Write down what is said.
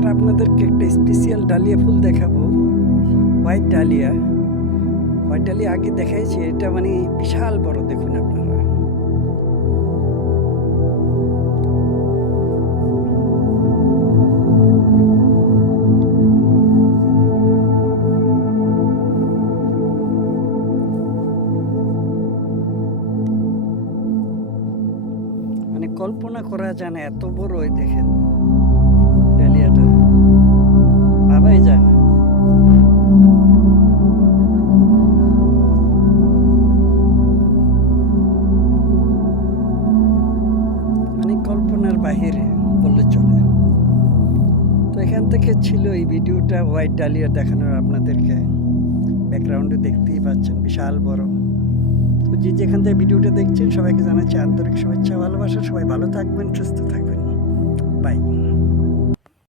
এবার আপনাদেরকে একটা স্পেশাল ডালিয়া ফুল দেখাবো। White dahlia. হোয়াইট ডালিয়া আগে দেখাইছি, এটা মানে বিশাল বড়, দেখুন আপনারা। মানে কল্পনা করা যায় না, এত বড়। ওই দেখেন ডালিয়াটা, ভাবাই যায় না। মানে কল্পনার বাহিরে বললে চলে। তো এখান থেকে ছিল এই ভিডিওটা হোয়াইট ডালিয়া দেখানোর আপনাদেরকে। ব্যাকগ্রাউন্ডে দেখতেই পাচ্ছেন বিশাল বড়। তো যে যেখান থেকে ভিডিওটা দেখছেন সবাইকে জানাচ্ছি আন্তরিক শুভেচ্ছা, ভালোবাসা। সবাই ভালো থাকবেন, সুস্থ থাকবেন। বাই।